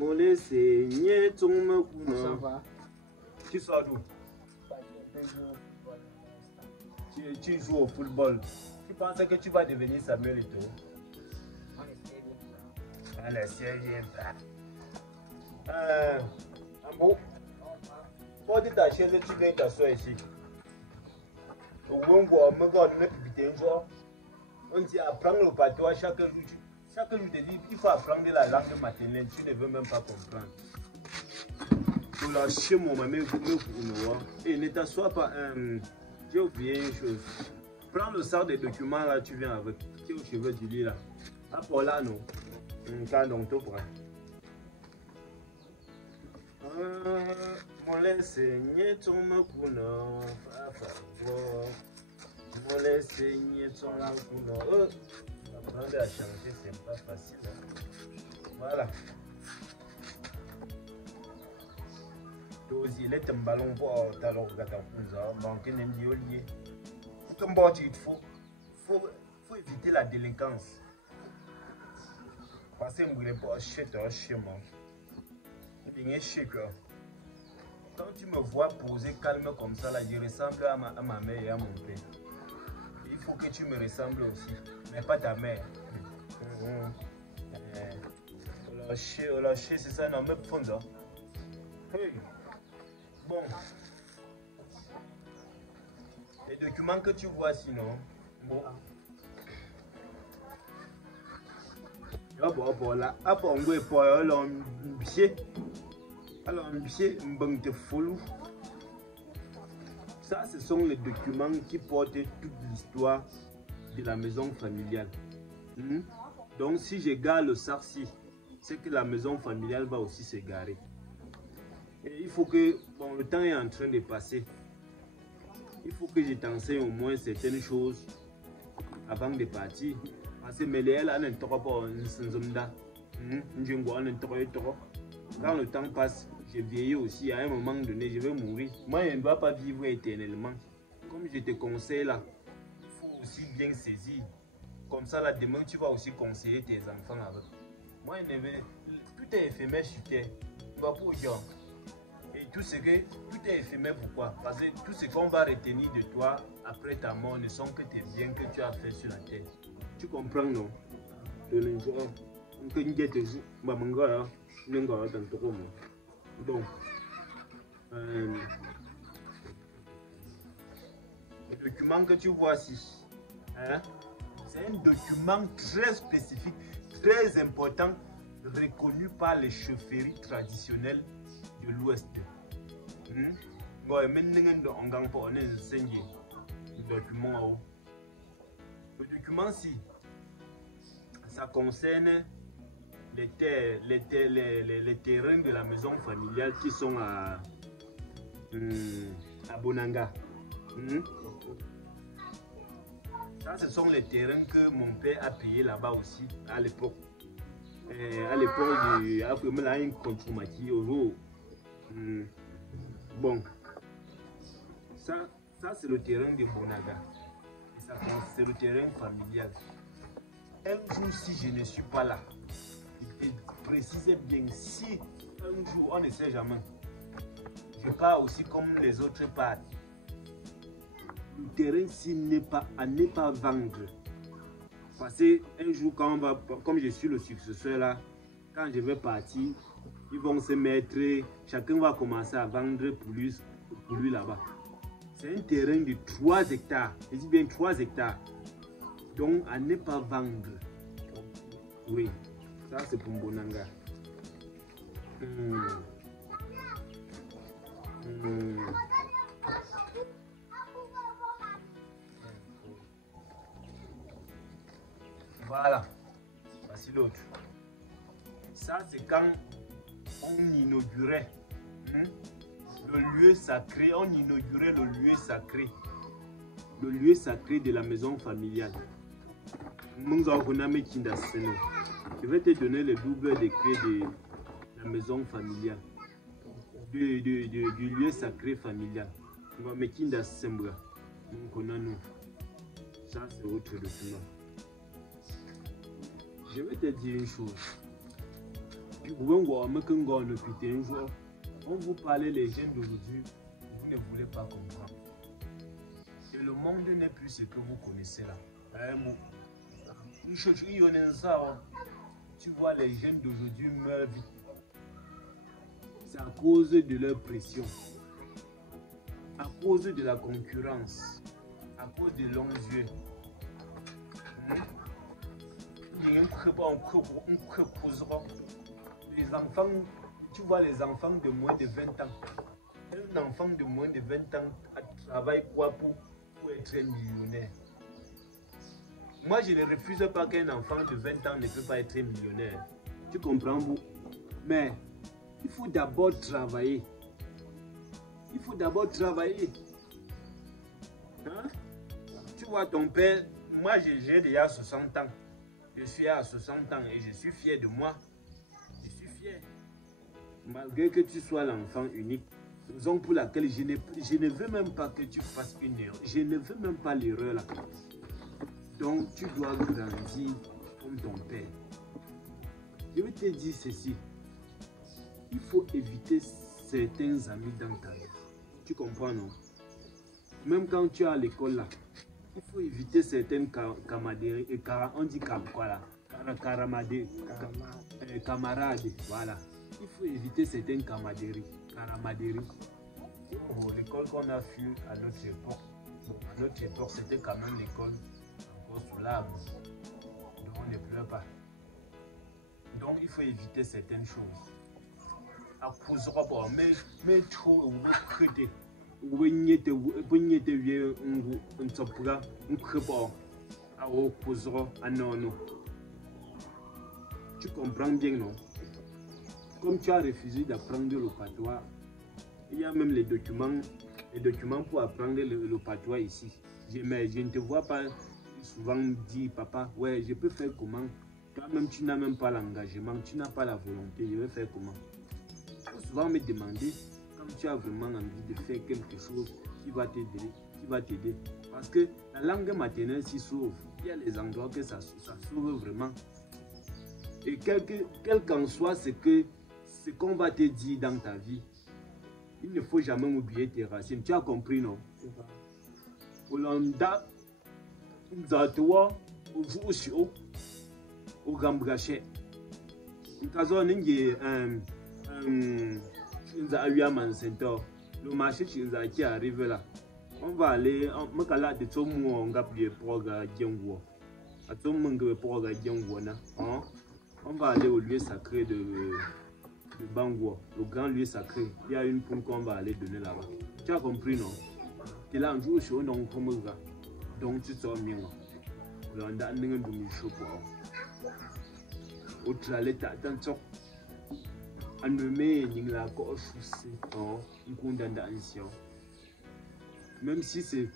Mollet, c'est niais, ton me Ça va. Tu sors d'où? Tu joues au football. Tu pensais que tu vas devenir Samuel Eto'o? Allez, c'est bien. Bon. Porte ta chaise et tu viens t'asseoir ici. On dit apprendre le patois chaque jour. Chaque jour, te dit il faut apprendre la langue maternelle. Tu ne veux même pas comprendre. Pour lâcher mon maman, et ne t'assois pas. J'ai oublié une chose. Prends le sac des documents là, tu viens avec. Tu es au cheveu du lit là. Ah, pour là, non. Quand on te prend. Mon laisser ton me coulant. Mon laisser ton me coulant. Apprendre à chanter, c'est pas facile. Voilà. Aussi, il est un ballon pour talon gâteau. Manquer d'un lié. Comme bon, il faut éviter la délinquance. Parce que je ne voulais pas chez moi. Quand tu me vois poser calme comme ça, là, je ressemble à ma mère et à mon père. Il faut que tu me ressembles aussi, mais pas ta mère. Lâcher, c'est ça, non, mais fond ça. Hey. Bon. Les documents que tu vois sinon. Bon. Là, après on va pour l'ambition. Alors, ça, ce sont les documents qui portent toute l'histoire de la maison familiale. Donc, si j'égare le sarci, c'est que la maison familiale va aussi s'égarer. Et il faut que, bon, le temps est en train de passer. Il faut que je t'enseigne au moins certaines choses avant de partir. Parce que quand le temps passe, je vieillis aussi. À un moment donné, je vais mourir. Moi, je ne dois pas vivre éternellement. Comme je te conseille là, il faut aussi bien saisir. Comme ça, là, demain, tu vas aussi conseiller tes enfants avec. Moi, tout est éphémère sur terre. Tu vas pour dire. Et tout est éphémère, pourquoi? Parce que tout ce qu'on va retenir de toi après ta mort ne sont que tes biens que tu as fait sur la terre. Tu comprends, non? Donc, le document que tu vois ici, hein, c'est un document très spécifique, très important, reconnu par les chefferies traditionnelles de l'Ouest. Le document-ci, ça concerne les terrains de la maison familiale qui sont à Bonanga. Ça, ce sont les terrains que mon père a payés là-bas aussi à l'époque. À l'époque, il y a vraiment une contromatie au jour. Bon, ça c'est le terrain de Bonanga. C'est le terrain familial. Un jour, si je ne suis pas là, il te précise bien, si un jour, on ne sait jamais, je pars aussi comme les autres partent. Le terrain, si n'est pas à ne pas vendre. Parce qu'un jour, quand on va, comme je suis le successeur là, quand je vais partir, ils vont se mettre, chacun va commencer à vendre pour lui là-bas. C'est un terrain de 3 hectares. Je dis bien 3 hectares. Donc, à ne pas vendre. Oui, ça c'est pour Bonanga. Voilà. Voici l'autre. Ça, c'est quand on inaugurait le lieu sacré. On inaugurait le lieu sacré. Le lieu sacré de la maison familiale. Je vais te donner le double décret de la maison familiale. Du lieu sacré familial. Ça, c'est autre document. Je vais te dire une chose. On vous parlait les jeunes d'aujourd'hui, vous ne voulez pas comprendre. Et le monde n'est plus ce que vous connaissez là. Tu vois, les jeunes d'aujourd'hui meurent vite. C'est à cause de leur pression, à cause de la concurrence, à cause des longs yeux. Les enfants, tu vois les enfants de moins de 20 ans. Un enfant de moins de 20 ans travaille quoi pour être un millionnaire? Moi, je ne refuse pas qu'un enfant de 20 ans ne peut pas être millionnaire. Tu comprends, vous? Mais il faut d'abord travailler. Il faut d'abord travailler. Hein? Tu vois, ton père, moi, j'ai déjà 60 ans. Je suis à 60 ans et je suis fier de moi. Je suis fier. Malgré que tu sois l'enfant unique, raison pour laquelle je ne veux même pas que tu fasses une erreur. Je ne veux même pas l'erreur là. Donc, tu dois grandir comme ton père. Je vais te dire ceci. Il faut éviter certains amis dans ta vie. Tu comprends, non? Même quand tu es à l'école là, il faut éviter certaines camaraderies. On dit quoi là? Camarades. Voilà. Il faut éviter certaines camaraderies. Oh, l'école qu'on a fui à notre époque. À notre époque, c'était quand même l'école encore sous l'arbre. Donc on ne pleure pas. Donc il faut éviter certaines choses. À cause de mais trop ou crédit. Tu comprends bien, non? Comme tu as refusé d'apprendre le patois, il y a même les documents pour apprendre le patois ici. Mais je ne te vois pas souvent dire, papa, ouais, je peux faire comment? Toi-même, tu n'as même pas l'engagement, tu n'as pas la volonté, je vais faire comment? Tu peux souvent me demander, quand tu as vraiment envie de faire quelque chose qui va t'aider. Parce que la langue maternelle s'y sauve. Il y a les endroits que ça sauve vraiment. Et quel qu'en soit ce qu'on va te dire dans ta vie, il ne faut jamais oublier tes racines. Tu as compris, non? Olanda, Nzatoa, Ouzou, au Gambraché. Le marché qui arrive là. On va aller, on va aller de on va aller au lieu sacré de Bangwa, le grand lieu sacré. Il y a une poule qu'on va aller donner là-bas. Tu as compris, non? Tu es là un jour sur un nom comme ça. Donc tu sors bien. On a un de chaud pour au tralet, attention. On me met la coche, on condamne d'anciens. Même si c'est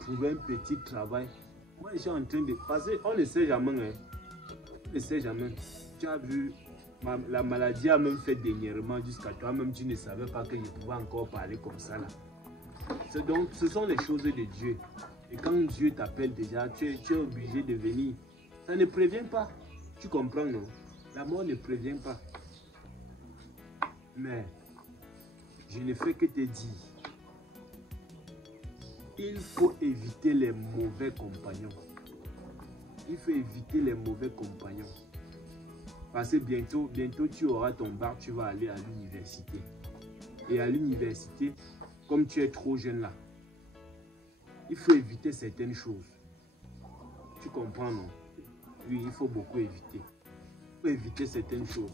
pour un petit travail, moi je suis en train de passer. On ne sait jamais. On ne sait jamais. Tu as vu, la maladie a même fait dernièrement jusqu'à toi-même, tu ne savais pas que je pouvais encore parler comme ça là. Donc, ce sont les choses de Dieu. Et quand Dieu t'appelle déjà, tu es obligé de venir. Ça ne prévient pas. Tu comprends, non? La mort ne prévient pas. Mais, je ne fais que te dire, il faut éviter les mauvais compagnons. Il faut éviter les mauvais compagnons. Parce que bientôt tu auras ton bac, tu vas aller à l'université. Et à l'université, comme tu es trop jeune là, il faut éviter certaines choses. Tu comprends, non? Oui, il faut beaucoup éviter. Il faut éviter certaines choses.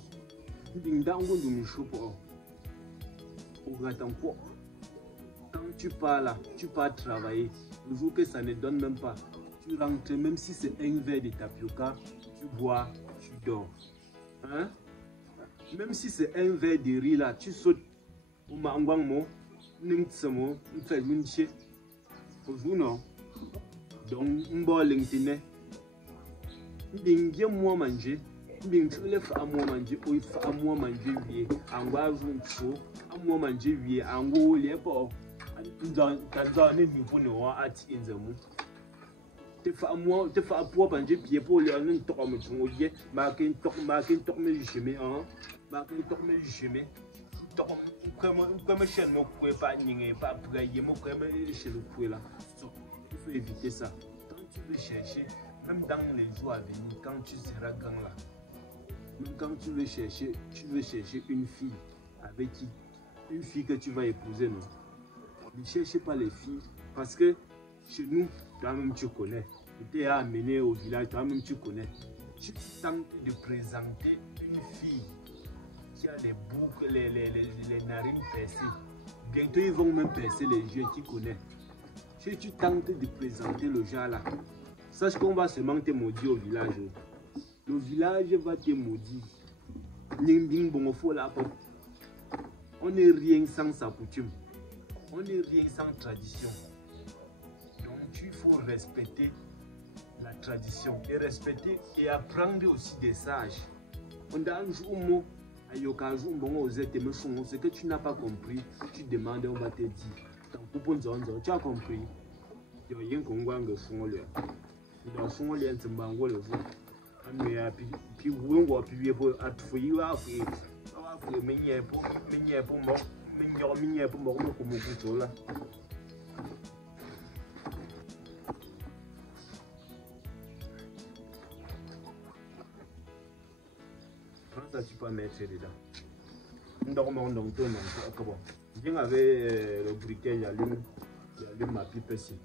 Quand tu pars là, tu pars travailler, le jour que ça ne donne même pas, tu rentres, même si c'est un verre de tapioca, tu bois, tu dors. Hein? Même si c'est un verre de riz là, tu sautes au mangwangmo, n'importe fait une chez. Aujourd'hui non. Donc, on va l'intérêt. Bien moi manger. Bien tu le fais à moi manger, ou il fait à moi manger bien. En bas vous chaud, à moi manger bien. En haut les pas. Dans les niveaux nous a atteint le monde. te fa moi te fa pour banje pied pour le non to comme ton oye marqué to mais chemin hein marqué to mais chemin to comme chaîne mo ko pas ningué pas prayer mo comme chez le pouet là il faut éviter ça quand tu veux chercher même dans les jours à venir quand tu seras grand là même quand tu veux chercher une fille avec qui une fille que tu vas épouser non ne cherchez pas les filles parce que chez nous, toi-même tu connais. Tu t'es amené au village, toi-même tu connais. Tu tentes de présenter une fille qui a les boucles, les narines percées. Bientôt ils vont même percer les yeux, tu connais. Si tu tentes de présenter le genre là, sache qu'on va seulement te maudire au village. Le village va te maudire. On n'est rien sans sa coutume. On n'est rien sans tradition. Il faut respecter la tradition et respecter et apprendre aussi des sages. On a un jour mot, ce que tu n'as pas compris, tu demandes, on va te dire. Tu as compris. Il y a un congo de fond le. Il y a un fond le timbango le fond. Puis on va appuyer pour atfouiller à faire. On va faire minier pour comme vous là. Ça tu peux mettre dedans. Donc bien avec le briquet, il y a ma pipe ici.